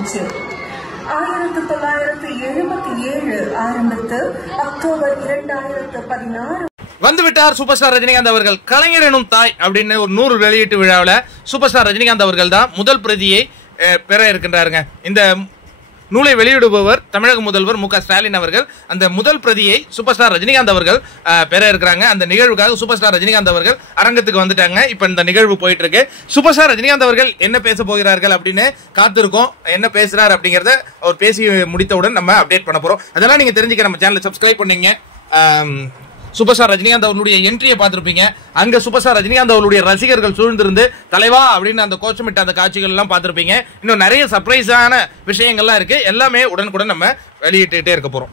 1 1977 ஆரம்பித்து அக்டோபர் 2016 வந்துவிட்டார் super star Rajinikanth அவர்கள். கலைஞர் எனும் தாய் அப்படின்னு ஒரு 100 வெளியீட்டு விழாவில் சூப்பர் ஸ்டார் ரஜினிகாந்த் அவர்கள் தான் முதல் பிரதியை பெற இருக்கின்றாருங்க. இந்த நூலை வெளியிடுபவர் தமிழக முதல்வர் மு க ஸ்டாலின் அவர்கள். அந்த முதல் பிரதியை சூப்பர் ஸ்டார் ரஜினிகாந்த் அவர்கள் பெற இருக்கிறாங்க. அந்த நிகழ்வுக்காக சூப்பர் ஸ்டார் ரஜினிகாந்த் அவர்கள் அரங்கத்துக்கு வந்துட்டாங்க. இப்ப இந்த நிகழ்வு போயிட்டு இருக்கு. சூப்பர் ஸ்டார் ரஜினிகாந்த் அவர்கள் என்ன பேச போகிறார்கள் அப்படின்னு காத்திருக்கோம். என்ன பேசுறாரு அப்படிங்கறத அவர் பேசி முடித்தவுடன் நம்ம அப்டேட் பண்ண போறோம். அதெல்லாம் நீங்க தெரிஞ்சுக்க நம்ம சேனலை சப்ஸ்கிரைப் பண்ணீங்க. சூப்பர் ஸ்டார் ரஜினிகாந்த் அவர்களுடைய என்ட்ரியை பார்த்திருப்பீங்க. அங்க சூப்பர் ஸ்டார் ரஜினிகாந்த் அவர்களுடைய ரசிகர்கள் சூழ்ந்திருந்து தலைவா அப்படின்னு அந்த கோஷமிட்ட அந்த காட்சிகள் எல்லாம் பார்த்திருப்பீங்க. இன்னும் நிறைய சர்ப்ரைஸான விஷயங்கள்லாம் இருக்கு. எல்லாமே உடனுக்குடன் நம்ம வெளியிட்டுட்டே இருக்க போறோம்.